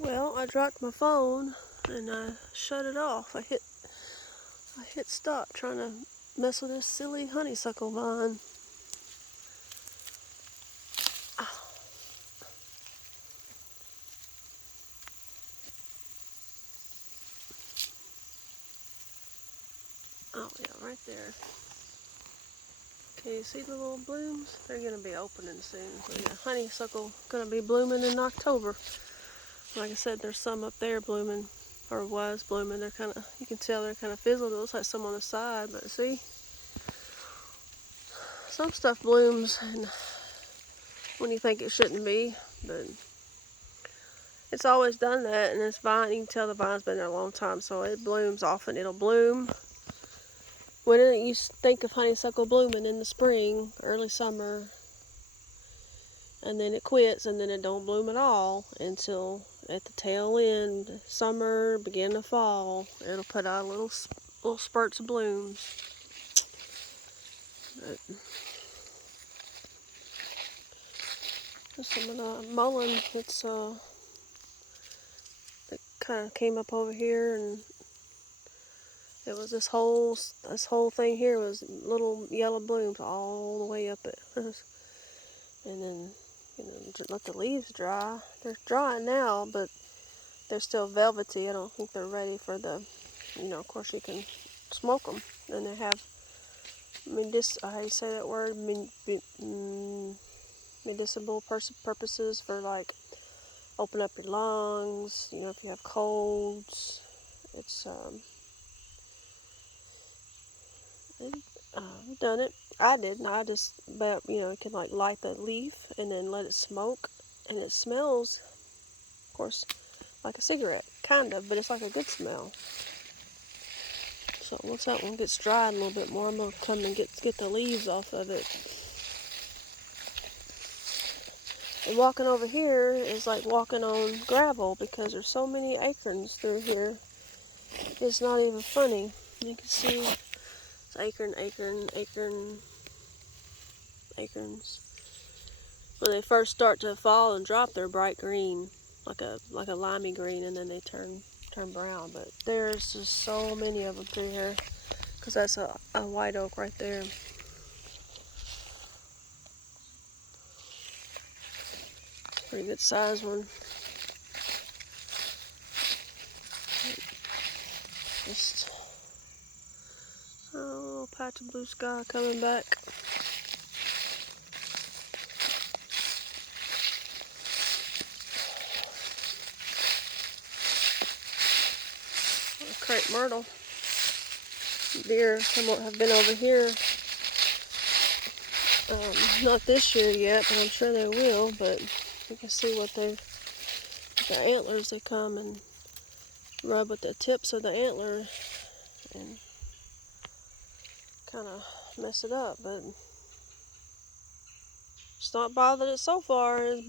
Well, I dropped my phone and I shut it off. I hit stop trying to mess with this silly honeysuckle vine. Oh yeah, right there. Can you see the little blooms? They're gonna be opening soon. So yeah, honeysuckle gonna be blooming in October. Like I said, there's some up there blooming, or was blooming. They're kind of, you can tell they're kind of fizzled. It looks like some on the side, but see, some stuff blooms and when you think it shouldn't be, but it's always done that. And this vine, you can tell the vine's been there a long time, so it blooms often. It'll bloom when you think of honeysuckle blooming in the spring, early summer, and then it quits, and then it don't bloom at all until at the tail end, summer, beginning of fall. It'll put out little spurts of blooms. But some of the mullein, it kind of came up over here, and it was this whole thing here was little yellow blooms all the way up it. And then, let the leaves dry. They're dry now, but they're still velvety. I don't think they're ready for the, of course you can smoke them. And they have, how do you say that word? Medicinal purposes for like open up your lungs, if you have colds. It's, I've done it. I didn't. I just, but you can like light the leaf and then let it smoke, and it smells, of course, like a cigarette, kind of, but it's like a good smell. So once that one gets dried a little bit more, I'm gonna come and get the leaves off of it. And walking over here is like walking on gravel because there's so many acorns through here. It's not even funny. You can see it's acorns. When they first start to fall and drop, they're bright green, like a limey green, and then they turn brown. But there's just so many of them through here, because that's a white oak right there. Pretty good size one. Just a little patch of blue sky coming back. Crepe myrtle. Deer have been over here. Not this year yet, but I'm sure they will. But you can see what their antlers, they come and rub with the tips of the antler and kind of mess it up. But it's not bothered it so far. I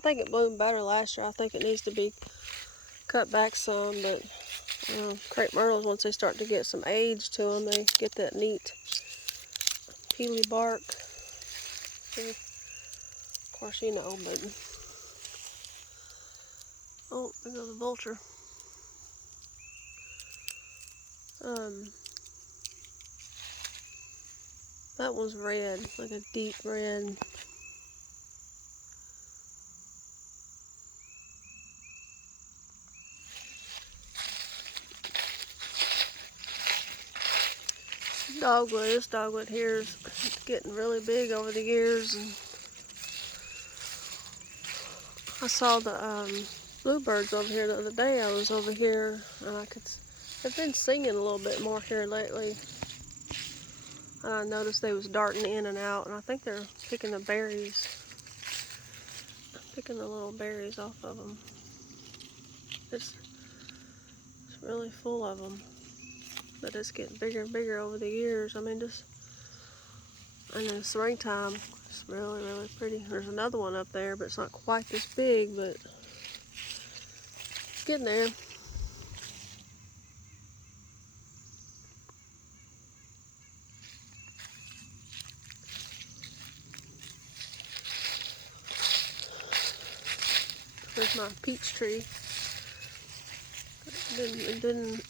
think it bloomed better last year. I think it needs to be cut back some, but crepe myrtles, once they start to get some age to them, they get that neat peely bark. Of course, but oh, there goes a vulture. That one's red, like a deep red. This dogwood here is getting really big over the years, and I saw the bluebirds over here the other day. I was over here, and they've been singing a little bit more here lately. And I noticed they was darting in and out, and I think they're picking the berries, picking the little berries off of them. It's really full of them, but it's getting bigger and bigger over the years. In the springtime, it's really, really pretty. There's another one up there, but it's not quite this big, but it's getting there. There's my peach tree. It didn't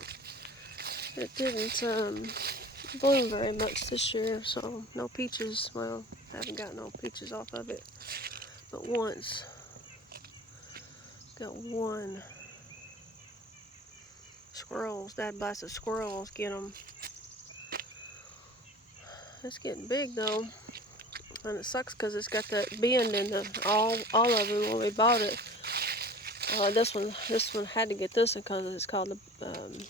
bloom very much this year, so no peaches. Well, I haven't got no peaches off of it, but once got one. Squirrels, Dad blasted squirrels, get them. It's getting big though, and it sucks because it's got that bend in all of them when we bought it. This one had to get this one because it's called the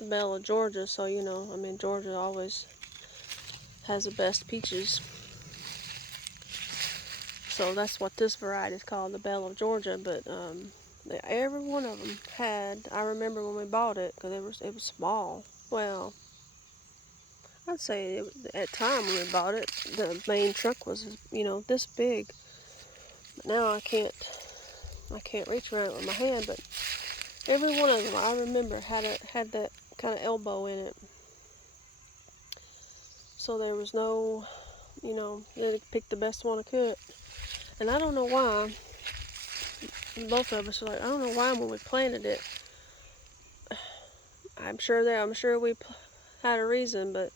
Belle of Georgia. So you know, I mean, Georgia always has the best peaches. So that's what this variety is called, the Belle of Georgia. But every one of them had. I remember when we bought it because it was small. Well, I'd say at the time when we bought it, the main trunk was, you know, this big. But now I can't reach around it with my hand. But every one of them, I remember, had that kind of elbow in it. So there was no, you know, they picked the best one I could. And I don't know why. Both of us were like, I don't know why when we planted it. I'm sure we had a reason, but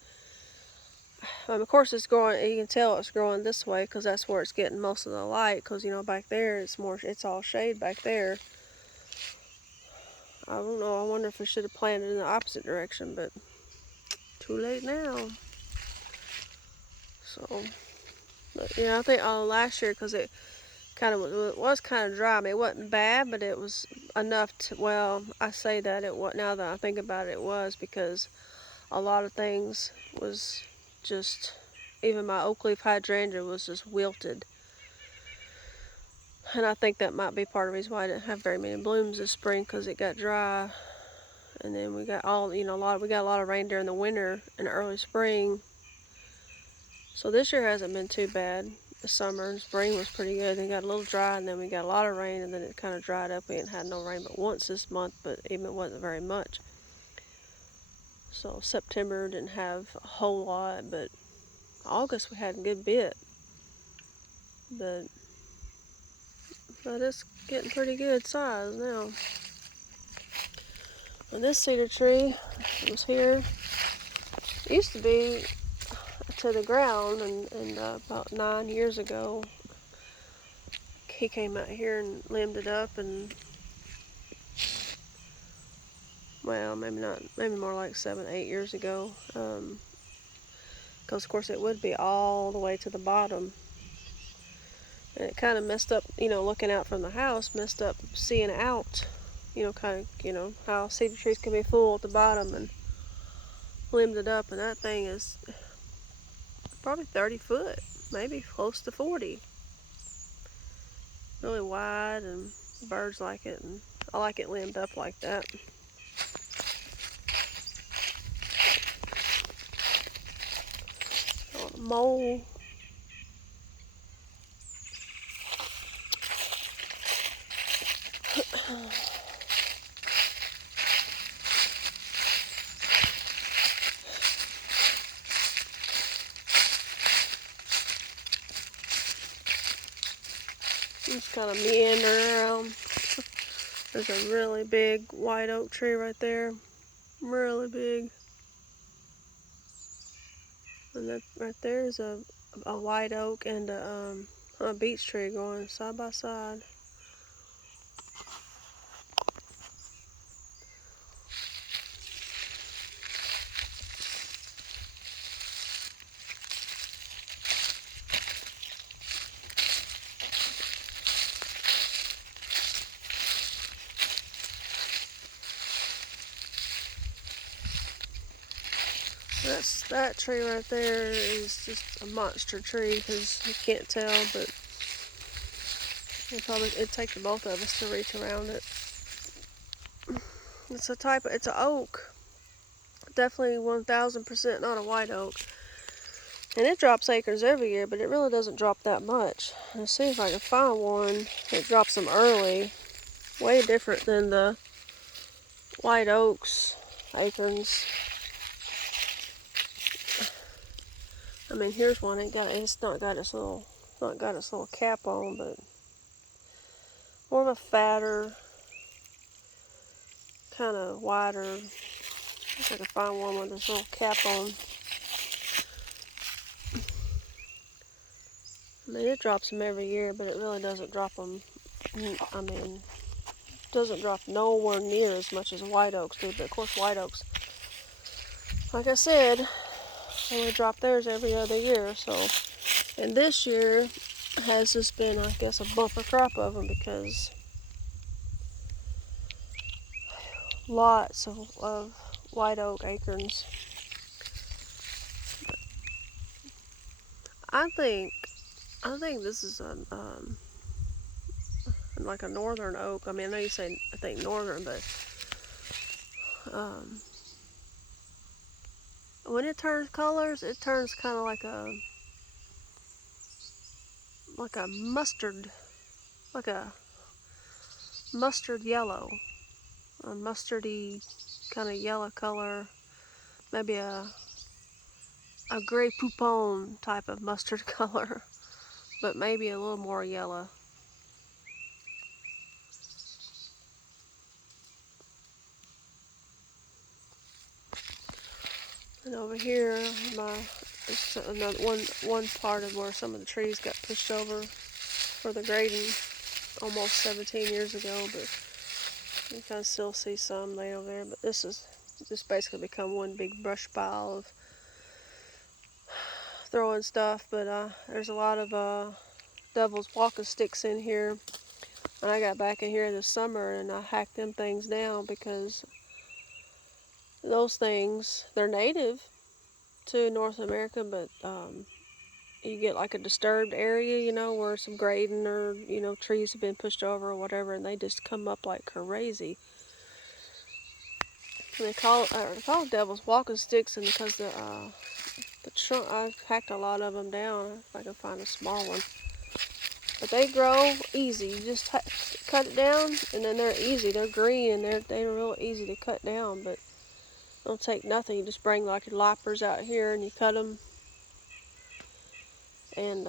of course it's growing. You can tell it's growing this way because that's where it's getting most of the light. Because you know back there it's all shade back there. I don't know. I wonder if we should have planted in the opposite direction, but too late now. So, but yeah, I think last year because it was kind of dry. I mean, it wasn't bad, but it was enough to. Well, I say that now that I think about it, it was because a lot of things was just. Even my oak leaf hydrangea was just wilted. And I think that might be part of the reason why I didn't have very many blooms this spring because it got dry. And then we got we got a lot of rain during the winter and early spring. So this year hasn't been too bad. The summer and spring was pretty good. Then got a little dry, and then we got a lot of rain, and then it kind of dried up. We hadn't had no rain but once this month, but even it wasn't very much. So September didn't have a whole lot, but August we had a good bit. But it's getting pretty good size now. And this cedar tree was here. It used to be to the ground, and about 9 years ago, he came out here and limbed it up, and well, maybe more like 7, 8 years ago. Because of course it would be all the way to the bottom, and it kind of messed up. You know, looking out from the house, messed up seeing out. You know, kind of, you know how cedar trees can be full at the bottom, and limbed it up, and that thing is probably 30 foot, maybe close to 40. Really wide, and birds like it, and I like it limbed up like that. Mole. Just kind of meander around. There's a really big white oak tree right there. Really big. And that right there is a white oak and a beech tree going side by side. That tree right there is just a monster tree because you can't tell, but it'd take the both of us to reach around it. It's an oak. Definitely 1000% not a white oak. And it drops acorns every year, but it really doesn't drop that much. Let's see if I can find one that drops them early. Way different than the white oaks acorns. I mean, here's one. It's not got its little cap on, but more of a fatter, kind of wider. I wish I could find one with this little cap on. I mean, it drops them every year, but it really doesn't drop them. I mean, doesn't drop nowhere near as much as white oaks do. But of course, white oaks, like I said, only drop theirs every other year. So, and this year has just been, I guess, a bumper crop of them because lots of white oak acorns. I think this is like a northern oak. I mean, I know you say I think northern, but when it turns colors, it turns kind of like a mustard, like a mustard yellow, a mustardy kind of yellow color, maybe a gray poupon type of mustard color, but maybe a little more yellow. And over here, it's another one part of where some of the trees got pushed over for the grading almost 17 years ago, but you can still see some laid over there. But this is just basically become one big brush pile of throwing stuff. But there's a lot of devil's walking sticks in here. And I got back in here this summer and I hacked them things down because those things, they're native to North America, but you get like a disturbed area, where some grading or, trees have been pushed over or whatever, and they just come up like crazy. And they call it devil's walking sticks, and because the trunk, I hacked a lot of them down if I can find a small one. But they grow easy. You just cut it down, and then they're easy. They're green, and they're real easy to cut down, but don't take nothing. You just bring like your loppers out here, and you cut them, and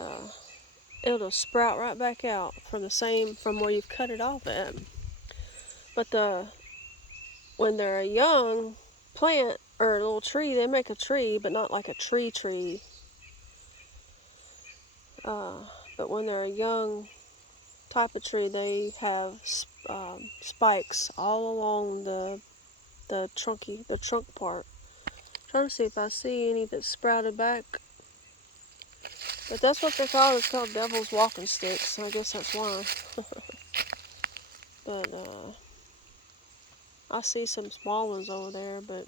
it'll sprout right back out from where you've cut it off at. But when they're a young plant or a little tree, they make a tree, but not like a tree. But when they're a young type of tree, they have spikes all along the trunk part. I'm trying to see if I see any that sprouted back. But that's what they're called. It's called devil's walking sticks. So I guess that's why. But I see some small ones over there, but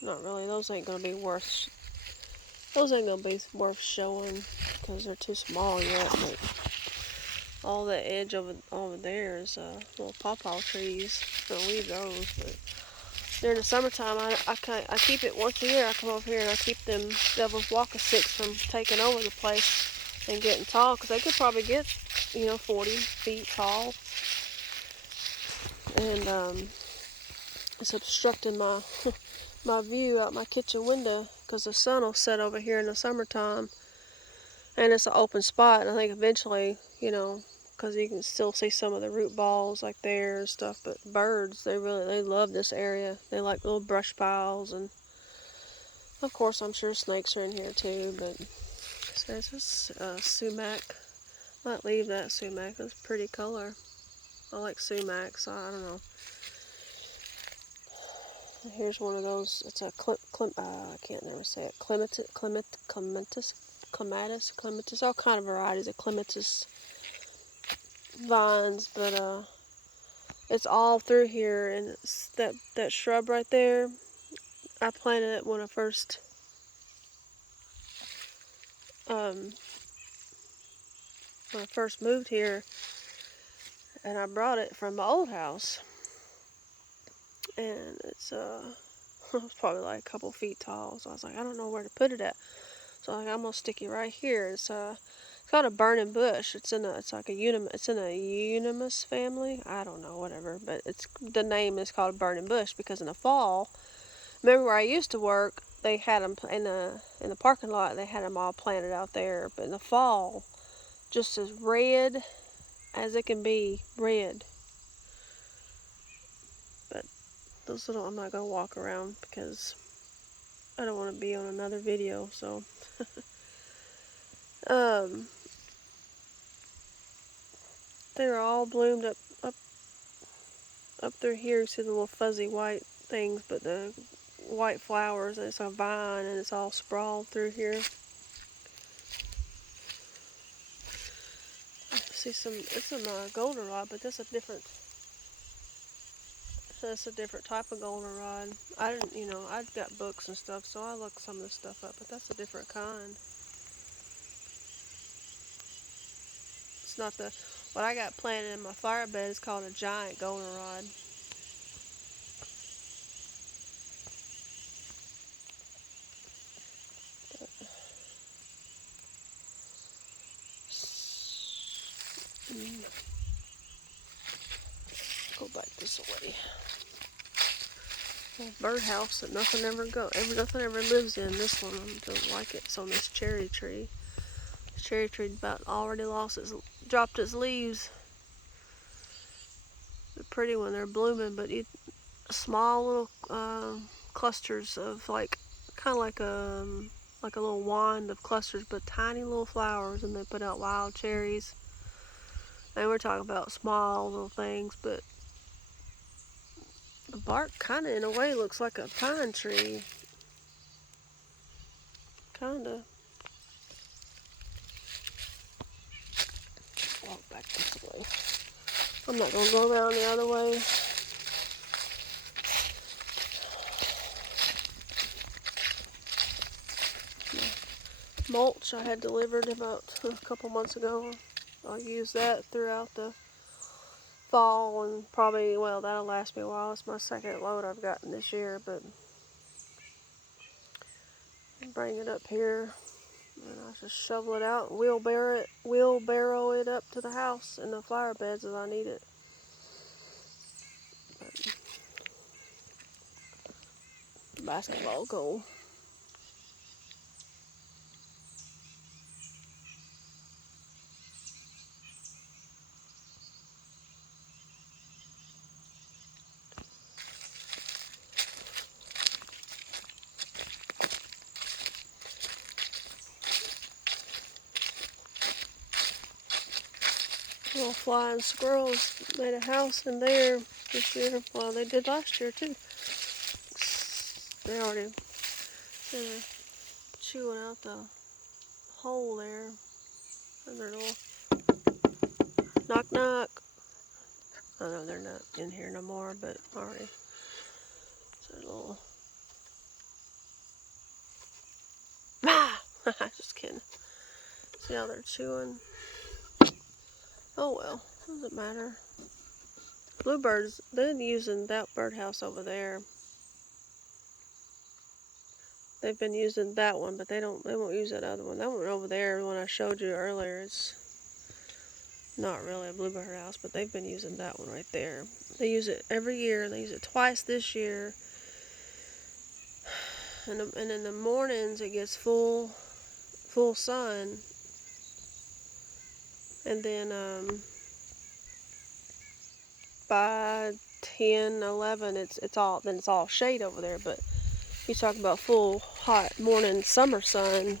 not really. Those ain't gonna be worth showing because they're too small yet. But all the edge over there is little pawpaw trees. Gonna leave those, but during the summertime, I keep it once a year. I come over here and I keep them devil's walking sticks from taking over the place and getting tall, because they could probably get 40 feet tall, and it's obstructing my my view out my kitchen window because the sun will set over here in the summertime, and it's an open spot. And I think eventually, because you can still see some of the root balls like there and stuff. But birds, they love this area. They like little brush piles, and of course I'm sure snakes are in here too. But there's this sumac. Might leave that sumac. That's a pretty color. I like sumac, so I don't know. Here's one of those. It's a I can't never say it. Clematis. All kind of varieties of clematis vines, but it's all through here. And it's that shrub right there, I planted it when I first moved here, and I brought it from my old house, and it's it's probably like a couple feet tall. So I was like, I don't know where to put it at. So I'm gonna stick it right here. It's called a burning bush. It's in a Euonymus family. I don't know, whatever. But the name is called burning bush because in the fall, remember where I used to work, they had them in the parking lot. They had them all planted out there. But in the fall, just as red as it can be, red. But those little, I'm not going to walk around because I don't want to be on another video, so. They're all bloomed up through here. You see the little fuzzy white things, but the white flowers, and it's a vine, and it's all sprawled through here. See it's some goldenrod, but that's a different type of goldenrod. I didn't, I've got books and stuff, so I looked some of this stuff up, but that's a different kind. It's not what I got planted in my flower bed is called a giant goldenrod. Go back this way. Birdhouse that nothing ever lives in. This one, I don't like it. It's on this cherry tree. This cherry tree about already dropped its leaves. They're pretty when they're blooming, but small little clusters of kind of like a little wand of clusters, but tiny little flowers, and they put out wild cherries. And we're talking about small little things, but the bark kind of in a way looks like a pine tree. Kind of. Walk back this way. I'm not going to go around the other way. Mulch I had delivered about a couple months ago. I'll use that throughout the fall, and probably, well, that'll last me a while. It's my second load I've gotten this year, but bring it up here, and I'll just shovel it out and wheelbarrow it up to the house in the flower beds as I need it. Basketball goal. Little flying squirrels made a house in there this year. Well, they did last year too. They're chewing out the hole there. And they're little knock knock. I know they're not in here no more, but already. So little. Ah! Just kidding. See how they're chewing? Oh well, doesn't matter. Bluebirds, they're using that birdhouse over there. They've been using that one, but they won't use that other one. That one over there, the one I showed you earlier, is not really a bluebird house, but they've been using that one right there. They use it every year. They use it twice this year. And in the mornings it gets full sun. And then by 10, 11, it's all shade over there. But you talk about full hot morning summer sun.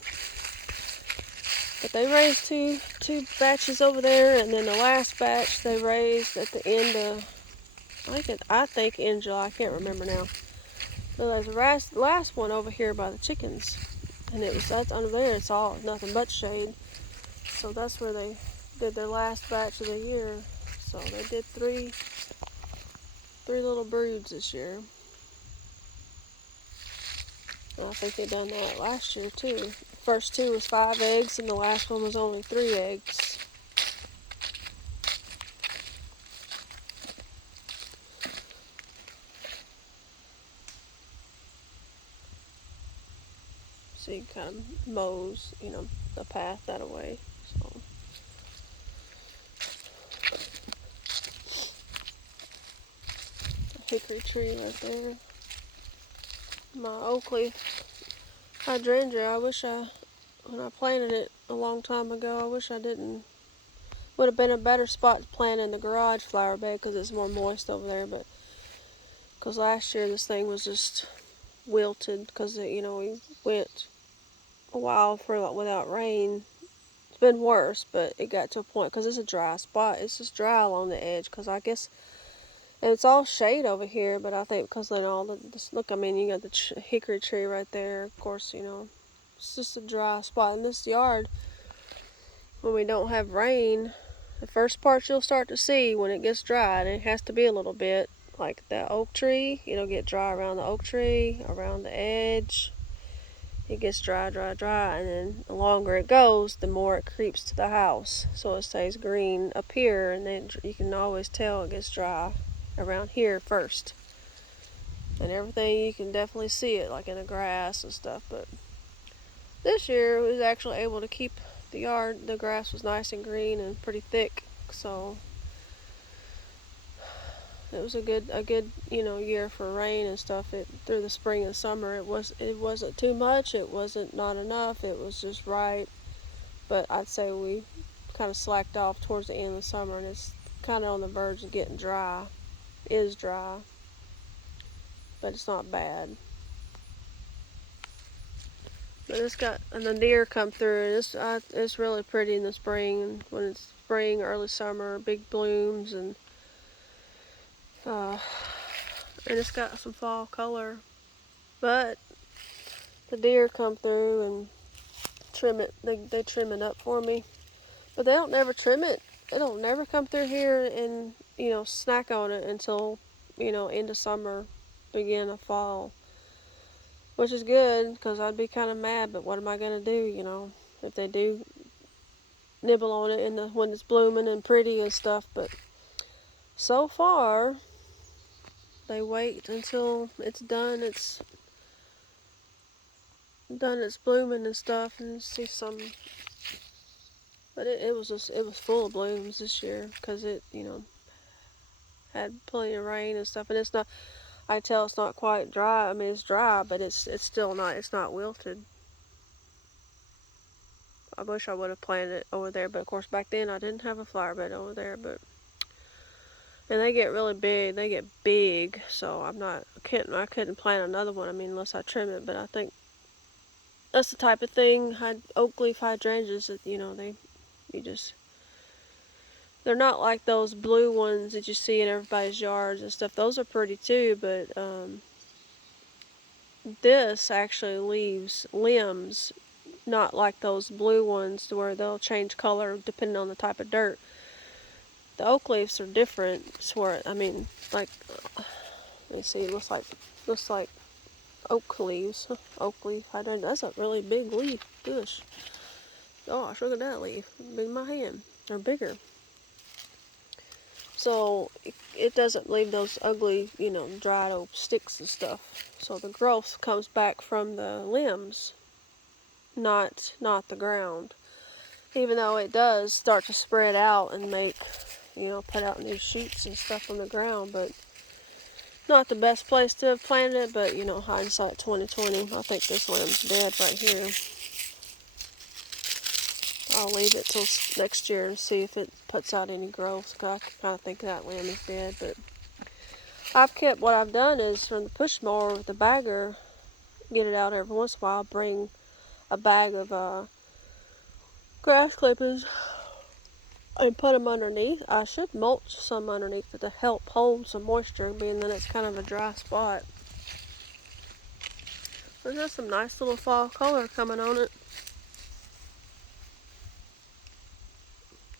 But they raised two batches over there, and then the last batch they raised at the end of I think in July. I can't remember now. But there's the last one over here by the chickens, and that's under there. It's all nothing but shade. So that's where they did their last batch of the year. So they did three little broods this year. And I think they done that last year too. The first two was 5 eggs, and the last one was only 3 eggs. So you kind of mows, the path that away. So. A hickory tree right there. My Oakley hydrangea, when I planted it a long time ago, I wish I didn't Would have been a better spot to plant in the garage flower bed because it's more moist over there. But because last year this thing was just wilted because we went a while without rain. It's been worse, but it got to a point because it's a dry spot. It's just dry along the edge because I guess. And it's all shade over here, but I think because look, I mean, you got the hickory tree right there. Of course, it's just a dry spot in this yard. When we don't have rain, the first part you'll start to see when it gets dry, and it has to be a little bit, like the oak tree, it'll get dry around the oak tree, around the edge. It gets dry, dry, dry, and then the longer it goes, the more it creeps to the house. So it stays green up here, and then you can always tell it gets dry around here first. And everything, you can definitely see it, like in the grass and stuff. But this year, we was actually able to keep the grass was nice and green and pretty thick. So it was a good year for rain and stuff. Through the spring and summer, it wasn't too much. It wasn't not enough. It was just right. But I'd say we kind of slacked off towards the end of the summer, and it's kind of on the verge of getting dry. It is dry, but it's not bad. But and the deer come through, and it's really pretty in the spring. When it's spring, early summer, big blooms, and it's got some fall color. But the deer come through and trim it. They trim it up for me, but they don't never trim it. They don't never come through here and snack on it until end of summer, beginning of fall. Which is good, because I'd be kind of mad, but what am I going to do, if they do nibble on it when it's blooming and pretty and stuff. But so far, they wait until it's done. It's blooming and stuff, and see some. But it was full of blooms this year, because it, had plenty of rain and stuff. And it's not, I tell it's not quite dry. I mean, it's dry, but it's still not, it's not wilted. I wish I would have planted it over there, but of course back then I didn't have a flower bed over there. And they get really big. They get big, so I couldn't plant another one. I mean, unless I trim it. But I think that's the type of thing. Oak leaf hydrangeas that they're not like those blue ones that you see in everybody's yards and stuff. Those are pretty too, but this actually leaves limbs, not like those blue ones where they'll change color depending on the type of dirt. The oak leaves are different. I mean, like, let me see. It looks like oak leaves. Oak leaf hydrangea. That's a really big leaf. Gosh, look at that leaf. Big as my hand, or bigger. So it doesn't leave those ugly, dried oak sticks and stuff. So the growth comes back from the limbs, not the ground. Even though it does start to spread out and make, put out new shoots and stuff from the ground, but not the best place to have planted it. But hindsight 2020. I think this limb's dead right here. I'll leave it till next year and see if it puts out any growth. Cause I kind of think that limb is dead. But what I've done is from the push mower with the bagger, get it out every once in a while. Bring a bag of grass clippings and put them underneath. I should mulch some underneath to help hold some moisture, being that it's kind of a dry spot. But there's some nice little fall color coming on it.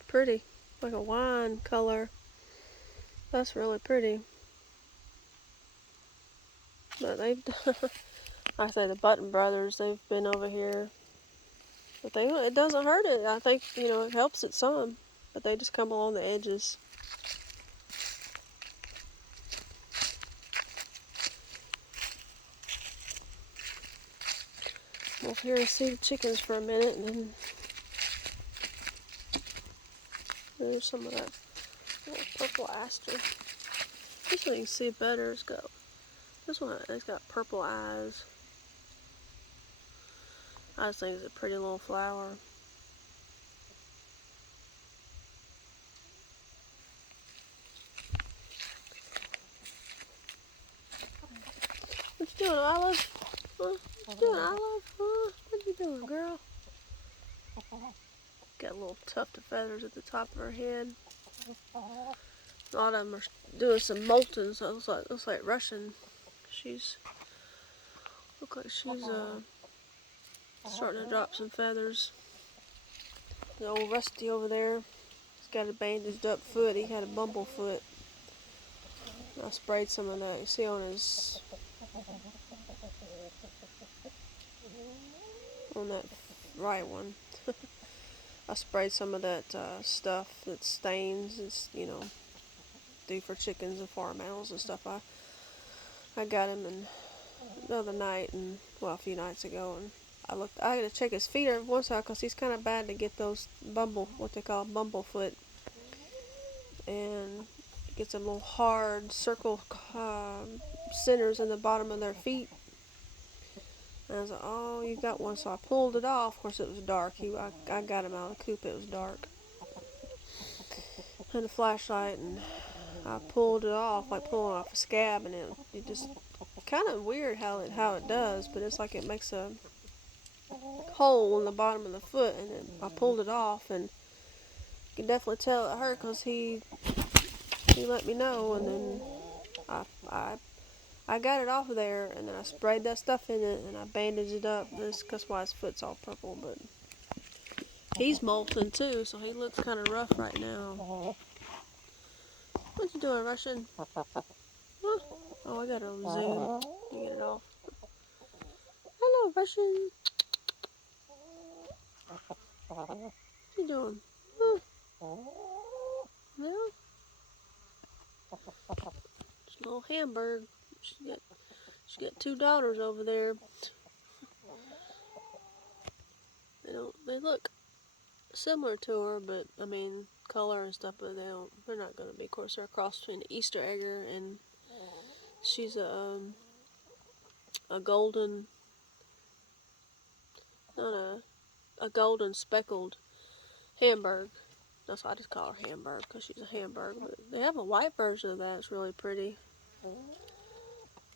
Pretty, like a wine color. That's really pretty. But I say the Button Brothers, they've been over here. But it doesn't hurt it. I think, it helps it some. But they just come along the edges. We'll here and see the chickens for a minute, and then there's some of that little purple aster. This one you can see better. This one has got purple eyes. I just think it's a pretty little flower. doing, Olive? Huh? What you doing, Olive? Huh? What you doing, girl? Got a little tuft of feathers at the top of her head. A lot of them are doing some molting, so it looks like Russian. Looks like she's starting to drop some feathers. The old Rusty over there, he's got a bandaged up foot. He had a bumblefoot. I sprayed some of that. You see on that right one. I sprayed some of that stuff that stains. It's do for chickens and farm animals and stuff. I got him the other night a few nights ago, and I had to check his feet every once in a while because he's kind of bad to get those what they call bumblefoot, and get some little hard circle centers in the bottom of their feet. And I was like, oh, you got one. So I pulled it off. Of course, it was dark. I got him out of the coop. It was dark. And a flashlight, and I pulled it off, like pulling off a scab, and it just kind of weird how it does, but it's like it makes a hole in the bottom of the foot, and then I pulled it off, and you can definitely tell it hurt because he let me know, and then I got it off of there, and then I sprayed that stuff in it, and I bandaged it up. That's why his foot's all purple, but he's molting too, so he looks kind of rough right now. What you doing, Russian? Huh? Oh, I gotta zoom to get it off. Hello, Russian. What you doing? Huh? No? It's a little Hamburg. She got two daughters over there. They look similar to her, but I mean color and stuff, but they're not gonna be. Of course, they're a cross between an Easter egger and she's a golden, not a golden speckled Hamburg. That's why I just call her Hamburg, because she's a Hamburg. But they have a white version of that. It's really pretty.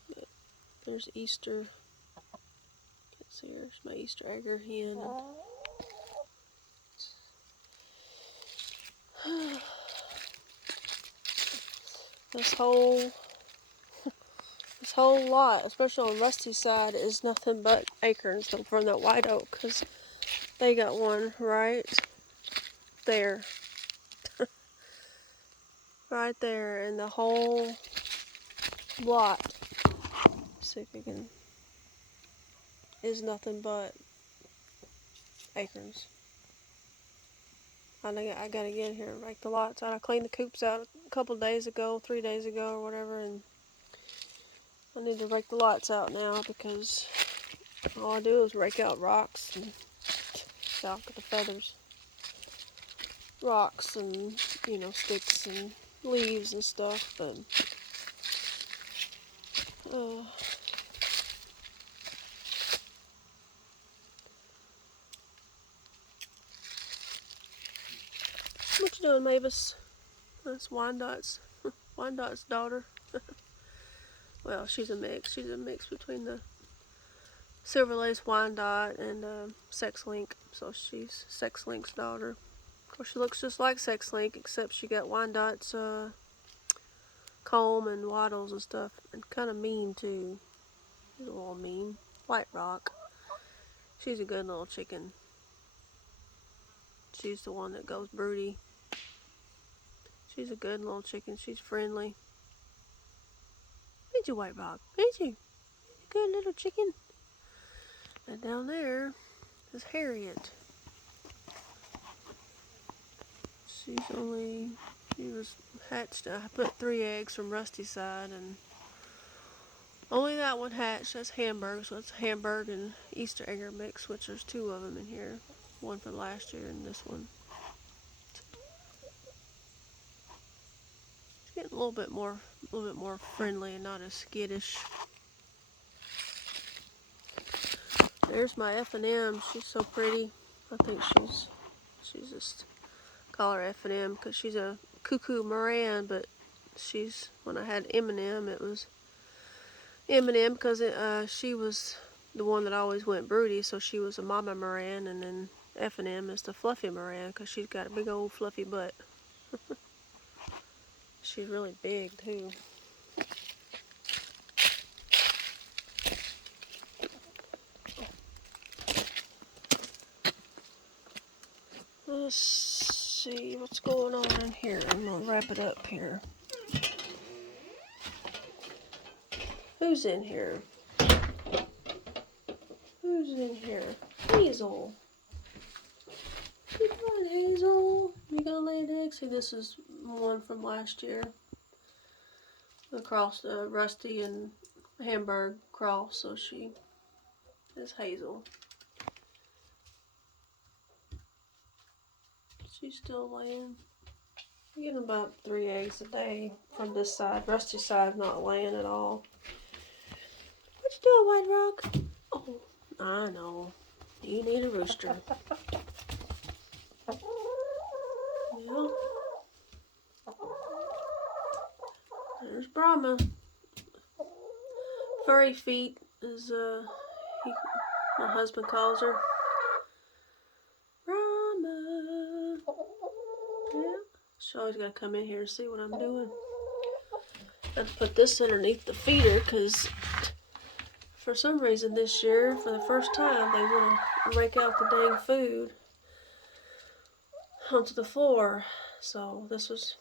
Yeah, there's Easter. Can't see her. There's my Easter egger hen. This whole lot, especially on Rusty's side, is nothing but acorns from that white oak, because they got one right there. Right there, and the whole lot, see if you can, is nothing but acorns. I gotta get in here and rake the lots out. I cleaned the coops out a couple days ago, 3 days ago or whatever, and I need to rake the lots out now because all I do is rake out rocks and look at the feathers. Rocks and, sticks and leaves and stuff, but what you doing, Mavis? That's Wyandott's daughter. Well, she's a mix. She's a mix between the Silver Lace Wyandotte and Sex Link. So she's Sex Link's daughter. Of course, she looks just like Sex Link, except she got Wyandotte's comb and wattles and stuff. And kind of mean, too. She's a little mean. White Rock. She's a good little chicken. She's the one that goes broody. She's a good little chicken. She's friendly. Ain't you, White Rock? Ain't you? Good little chicken. And down there is Harriet. She was hatched. I put 3 eggs from Rusty's side, and only that one hatched. That's Hamburg, so it's Hamburg and Easter egger mix, which there's 2 of them in here. One from last year and this one. She's getting a little bit more friendly and not as skittish. There's my F&M. She's so pretty. I think she's just call her F&M because she's a cuckoo Moran, but when I had M&M, it was Eminem, because she was the one that always went broody, so she was a Mama Moran, and then F&M is the Fluffy Moran, because she's got a big old fluffy butt. She's really big, too. Let's see what's going on in here. I'm going to wrap it up here. Who's in here? Who's in here? Hazel. Good on, Hazel. You gonna lay an egg? See, this is one from last year. Across the Rusty and Hamburg cross, so she is Hazel. She's still laying. I'm getting about 3 eggs a day from this side. Rusty's side not laying at all. What you doing, White Rock? Oh, I know. You need a rooster. Yeah. There's Brahma. Furry feet is my husband calls her. Brahma. Yeah. She's always got to come in here and see what I'm doing. I have to put this underneath the feeder because for some reason this year, for the first time, they want to rake out the dang food onto the floor. So this was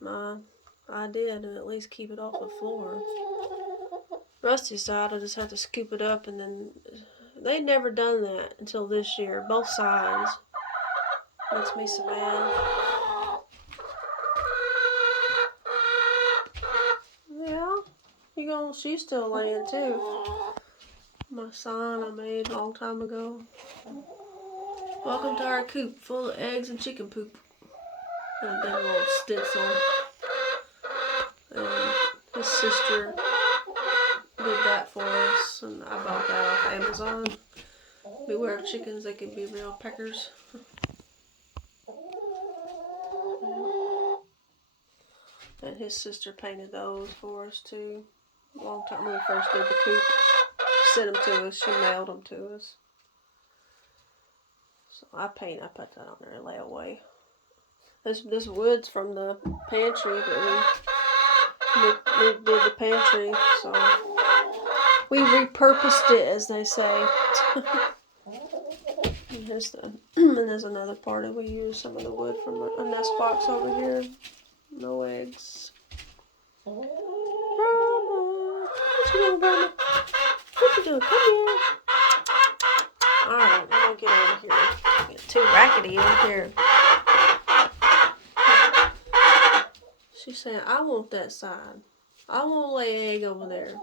my idea to at least keep it off the floor. Rusty's side, I just have to scoop it up, and then they'd never done that until this year. Both sides. Makes me so mad. Yeah, she's still laying too. My sign I made a long time ago. Welcome to our coop full of eggs and chicken poop. And I did a little stencil. And his sister did that for us, and I bought that off Amazon. Beware of chickens, they can be real peckers. And his sister painted those for us too. A long time when we first did the coop. Sent them to us, she mailed them to us. So I put that on there and lay away. This wood's from the pantry, but we did the pantry, so we repurposed it, as they say. And there's another part that we use some of the wood from a nest box over here. No eggs. Brahma. What you doing, Brahma? What you doing? Come here. Alright, I'm gonna get over here. I get too rackety in here. She's saying, I want that side. I want to lay egg over there.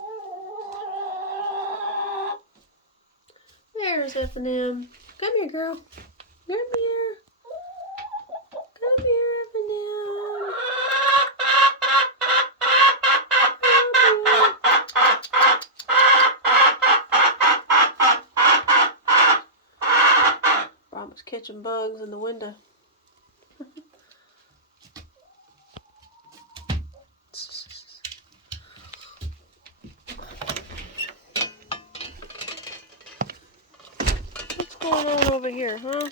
There's F&M. Come here, girl. Come here. Come here, F&M. Brahma's catching bugs in the window. What's going on over here, huh?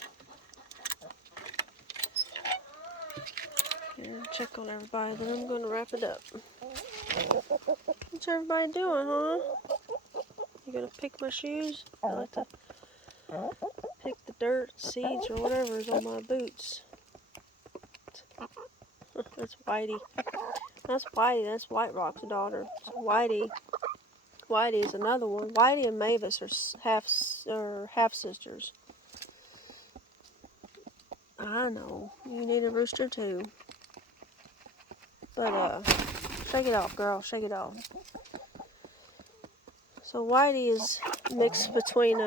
Here, check on everybody, then I'm going to wrap it up. What's everybody doing, huh? You gonna pick my shoes? I like to pick the dirt, seeds, or whatever is on my boots. That's Whitey. That's Whitey. That's White Rock's daughter. So Whitey is another one. Whitey and Mavis are half sisters. I know. You need a rooster too. But shake it off, girl. Shake it off. So Whitey is mixed between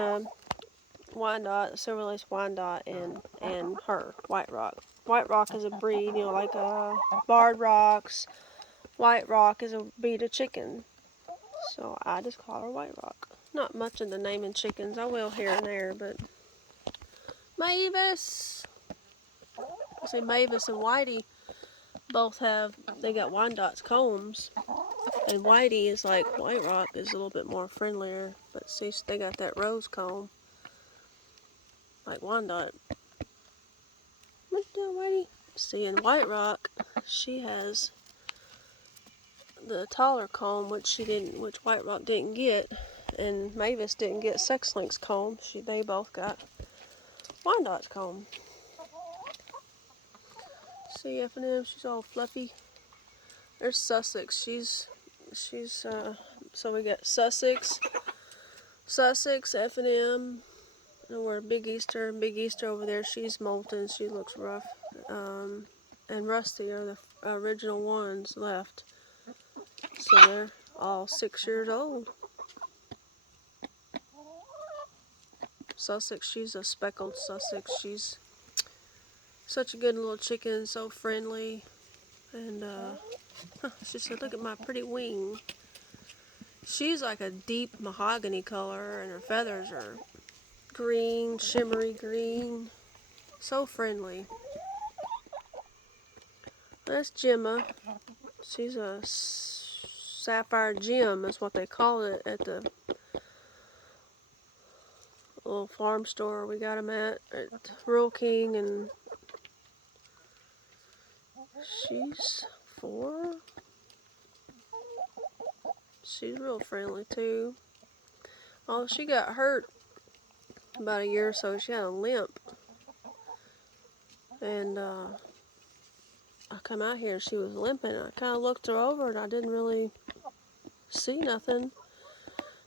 Wyandotte, Silverlace Wyandotte, and her, White Rock. White Rock is a breed, like Barred Rocks. White Rock is a breed of chicken. So I just call her White Rock. Not much in the naming chickens. I will here and there, but Mavis. I say Mavis and Whitey both they got Wyandotte's combs. And Whitey is like White Rock is a little bit more friendlier, but see, they got that rose comb like Wyandotte. What the Whitey? See, in White Rock, she has the taller comb, which White Rock didn't get, and Mavis didn't get Sex Link's comb. They both got Wyandotte's comb. See, F&M, she's all fluffy. There's Sussex. So we got Sussex, F&M, and we're Big Easter. Big Easter over there, she's molten. She looks rough. And Rusty are the original ones left. So they're all 6 years old. Sussex, she's a speckled Sussex. She's such a good little chicken, so friendly. And she said, look at my pretty wing. She's like a deep mahogany color, and her feathers are green, shimmery green. So friendly. That's Gemma. She's a sapphire gem, is what they call it at the little farm store we got them at Rural King, and she's 4. She's real friendly too. Oh, she got hurt about a year or so. She had a limp, and I come out here and she was limping. I kind of looked her over and I didn't really see nothing.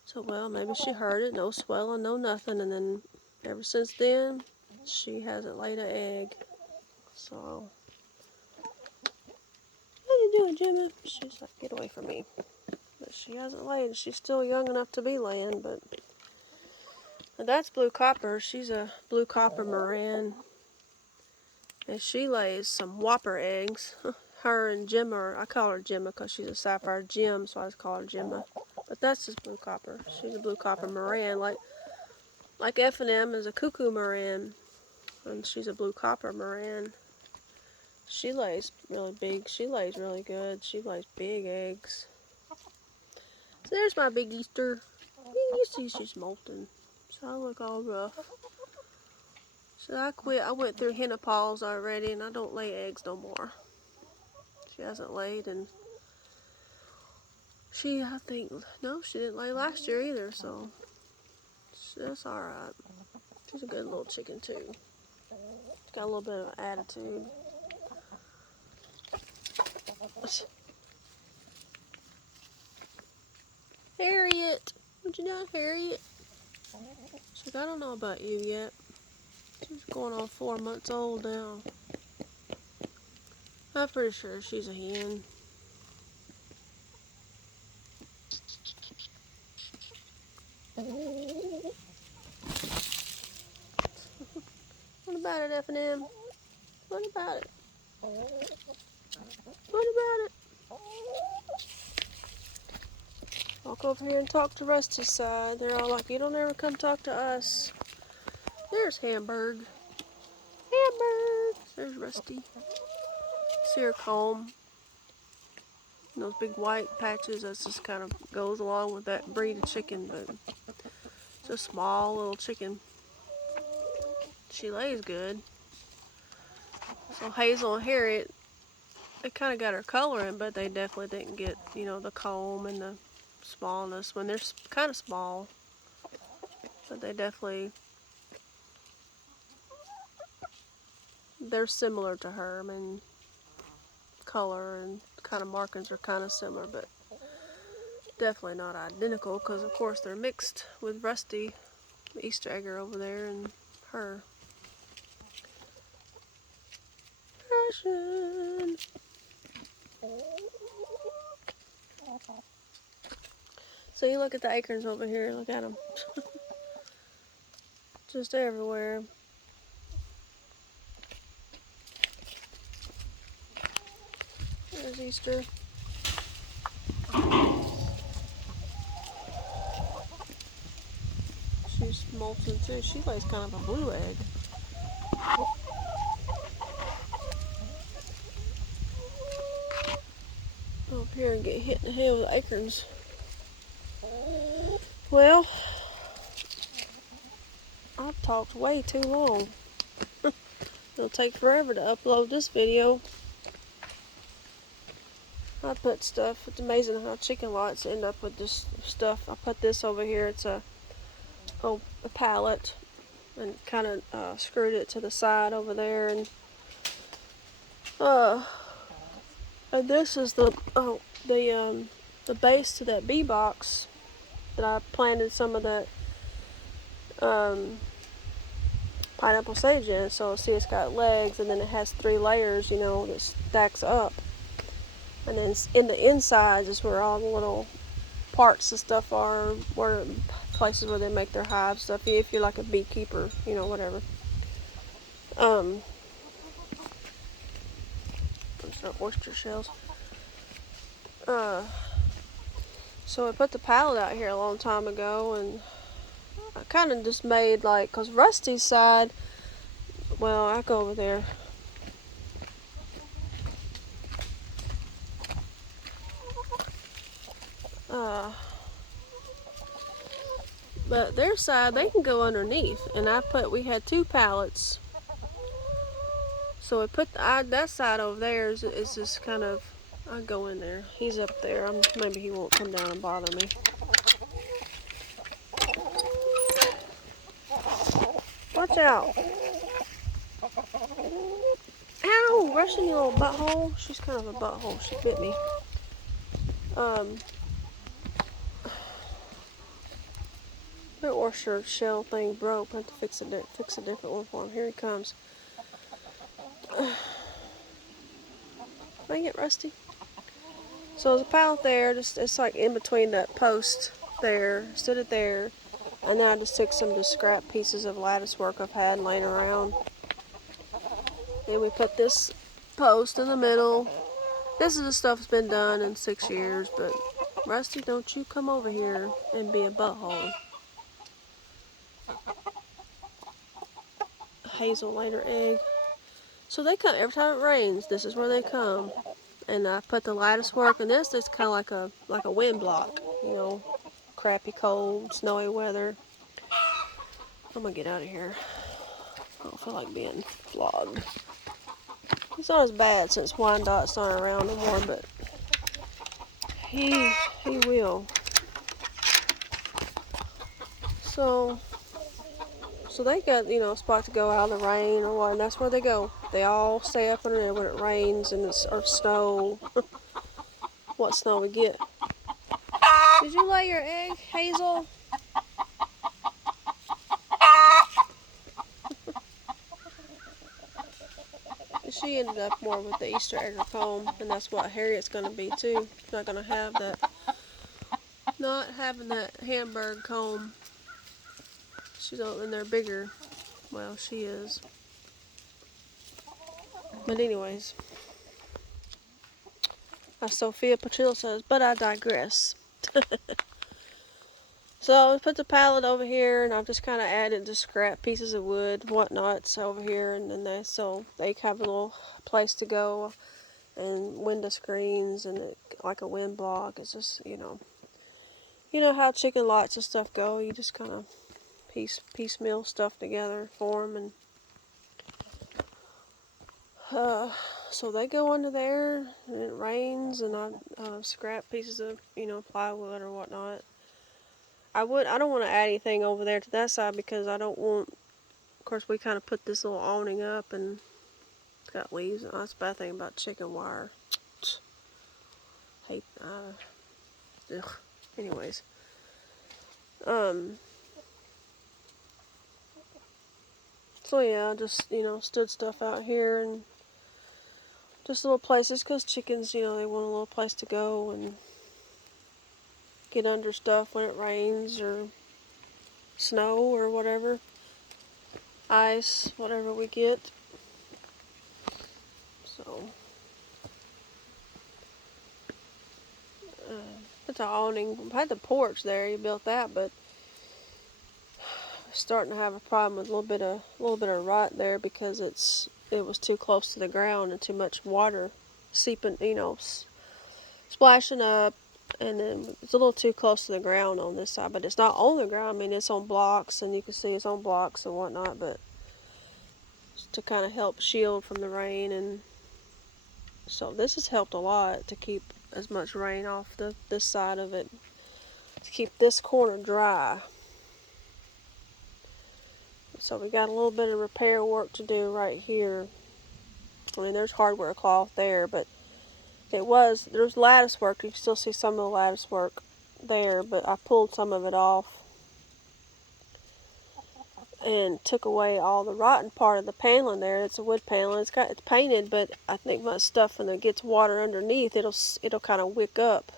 So, well, maybe she hurt it. No swelling, no nothing. And then ever since then, she hasn't laid an egg. So, what are you doing, Gemma? She's like, get away from me. But she hasn't laid. She's still young enough to be laying, but that's Blue Copper. She's a Blue Copper Moran. And she lays some whopper eggs. Her and Gemma, I call her Gemma because she's a sapphire gem, so I just call her Gemma. But that's just Blue Copper. She's a Blue Copper Moran, like F&M is a Cuckoo Moran, and she's a Blue Copper Moran. She lays really big. She lays really good. She lays big eggs. So there's my Big Easter. You see she's molten, so I look all rough. So I quit. I went through henopause already, and I don't lay eggs no more. She hasn't laid, and I think, no, she didn't lay last year either, so that's alright. She's a good little chicken too. She's got a little bit of attitude. Harriet! What you done, Harriet? She's like, I don't know about you yet. She's going on 4 months old now. I'm pretty sure she's a hen. What about it, F&M? What about it? What about it? I'll go over here and talk to Rusty's side. They're all like, you don't ever come talk to us. There's Hamburg. Hamburg! There's Rusty. See her comb. And those big white patches, that just kind of goes along with that breed of chicken, but it's a small little chicken. She lays good. So Hazel and Harriet, they kind of got her coloring, but they definitely didn't get, the comb and the smallness when they're kind of small. But they're similar to her. I mean, color and kind of markings are kind of similar, but definitely not identical, because of course they're mixed with Rusty, the Easter egger over there, and her. Passion. So you look at the acorns over here, look at them. Just everywhere. There's Easter. She's molten too. She lays kind of a blue egg. Oh, here and get hit in the head with acorns. Well, I've talked way too long. It'll take forever to upload this video. I put stuff. It's amazing how chicken lots end up with this stuff. I put this over here. It's a pallet, and kind of screwed it to the side over there, and this is the base to that bee box that I planted some of that pineapple sage in. So see, it's got legs, and then it has 3 layers, you know, that stacks up. And then in the inside is where all the little parts and stuff are, where places where they make their hive stuff. If you're like a beekeeper, you know, whatever. Those are oyster shells. So I put the pallet out here a long time ago, and I kind of just made like, cause Rusty's side. Well, I go over there. But their side, they can go underneath, and we had 2 pallets. So I put that side over there is just kind of, I go in there. He's up there. Maybe he won't come down and bother me. Watch out. Ow! Rushing, you little butthole. She's kind of a butthole. She bit me. The oyster shell thing broke. I have to fix a different one for him. Here he comes. Dang it, Rusty. So there's a pallet there. It's like in between that post there. Stood it there. And then I just took some of the scrap pieces of lattice work I've had laying around. And we put this post in the middle. This is the stuff that's been done in 6 years, but Rusty, don't you come over here and be a butthole. Hazel laid her egg. So they come every time it rains. This is where they come. And I put the lattice work, and this is kind of like a wind block, you know, crappy, cold, snowy weather. I'm gonna get out of here. I don't feel like being flogged. It's not as bad since Wyandott's not around anymore, but he will. So they got, you know, a spot to go out in the rain or what, and that's where they go. They all stay up under there when it rains or snow. What snow we get. Did you lay your egg, Hazel? She ended up more with the Easter egg comb, and that's what Harriet's going to be too. She's not going to have that, not having that Hamburg comb. She's in there bigger. Well, she is. But anyways, as Sophia Petrillo says, but I digress. So I put the pallet over here, and I've just kind of added just scrap pieces of wood, whatnots over here, and then so they have a little place to go, and window screens, and like a wind block. It's just, you know how chicken lots and stuff go. You just kind of piecemeal stuff together for them, and so they go under there, and it rains, and I scrap pieces of, you know, plywood or whatnot. I don't want to add anything over there to that side because I don't want. Of course, we kind of put this little awning up, and it's got leaves. Oh, that's the bad thing about chicken wire. Hate. Ugh. Anyways. So yeah, I just, you know, stood stuff out here, and just little places, because chickens, you know, they want a little place to go and get under stuff when it rains or snow or whatever. Ice, whatever we get. So, it's an awning. I had the porch there, you built that, but starting to have a problem with a little bit of rot there because it was too close to the ground and too much water seeping, you know, splashing up, and then it's a little too close to the ground on this side, but it's not on the ground. I mean, it's on blocks, and you can see it's on blocks and whatnot, but to kind of help shield from the rain. And so this has helped a lot to keep as much rain off this side of it, to keep this corner dry. So we got a little bit of repair work to do right here. I mean, there's hardware cloth there, but there's lattice work. You can still see some of the lattice work there, but I pulled some of it off and took away all the rotten part of the paneling there. It's a wood paneling. It's painted, but I think my stuff, when it gets water underneath, it'll kind of wick up.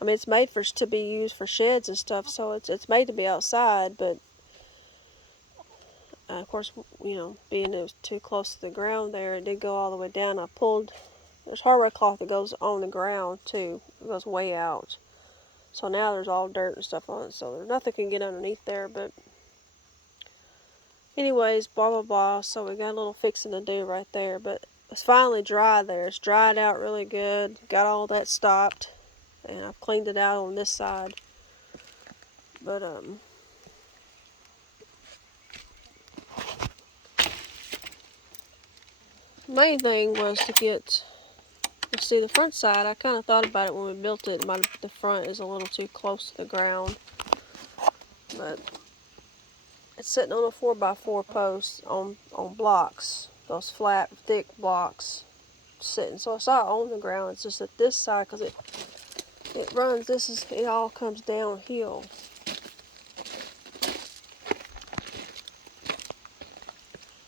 I mean, it's made to be used for sheds and stuff, so it's made to be outside, but of course, you know, being it was too close to the ground there, it did go all the way down. There's hardware cloth that goes on the ground too. It goes way out. So now there's all dirt and stuff on it, so there's nothing can get underneath there. But anyways, blah blah blah. So we got a little fixing to do right there, but it's finally dry there. It's dried out really good. Got all that stopped, and I've cleaned it out on this side. But main thing was to get. You see the front side, I kind of thought about it when we built it. The front is a little too close to the ground. But it's sitting on a 4x4 post on blocks. Those flat, thick blocks sitting. So it's not on the ground. It's just that this side, because it runs, it all comes downhill.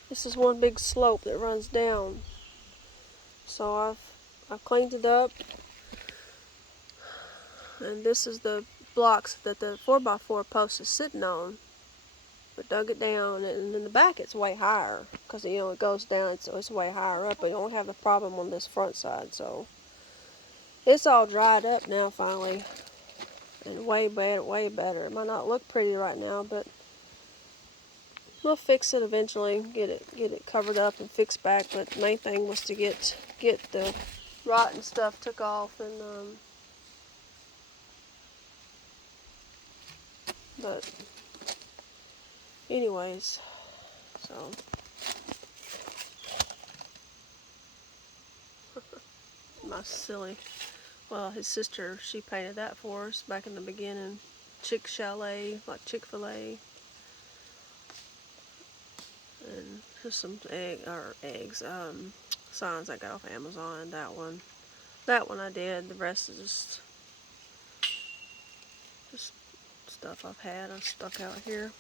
This is one big slope that runs down. So I've cleaned it up, and this is the blocks that the 4x4 post is sitting on. We dug it down, and in the back it's way higher, because you know it goes down, so it's way higher up, but you don't have the problem on this front side. So it's all dried up now finally, and way better. It might not look pretty right now, but we'll fix it eventually, get it covered up and fixed back. But the main thing was to get the rotten stuff took off, and but anyways, so my silly, well, his sister, she painted that for us back in the beginning. Chick Chalet, like Chick-fil-A, and just some eggs, signs I got off Amazon. That one I did. The rest is just stuff I've had. I stuck out here.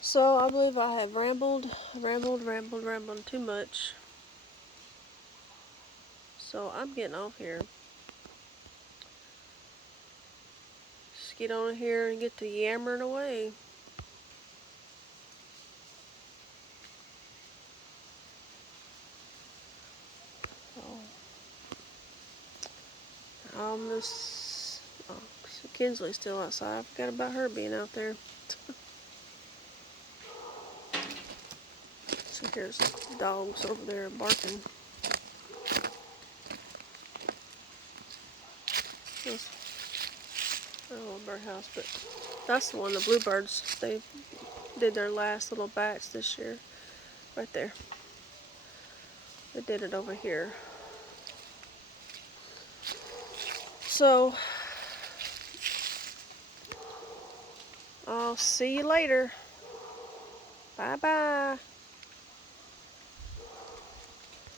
So I believe I have rambled too much. So I'm getting off here. Just get on here and get to yammering away. Kinsley's still outside. I forgot about her being out there. So here's the dogs over there barking. That's a little birdhouse, but that's the one, the bluebirds, they did their last little batch this year. Right there. They did it over here. So I'll see you later. Bye-bye.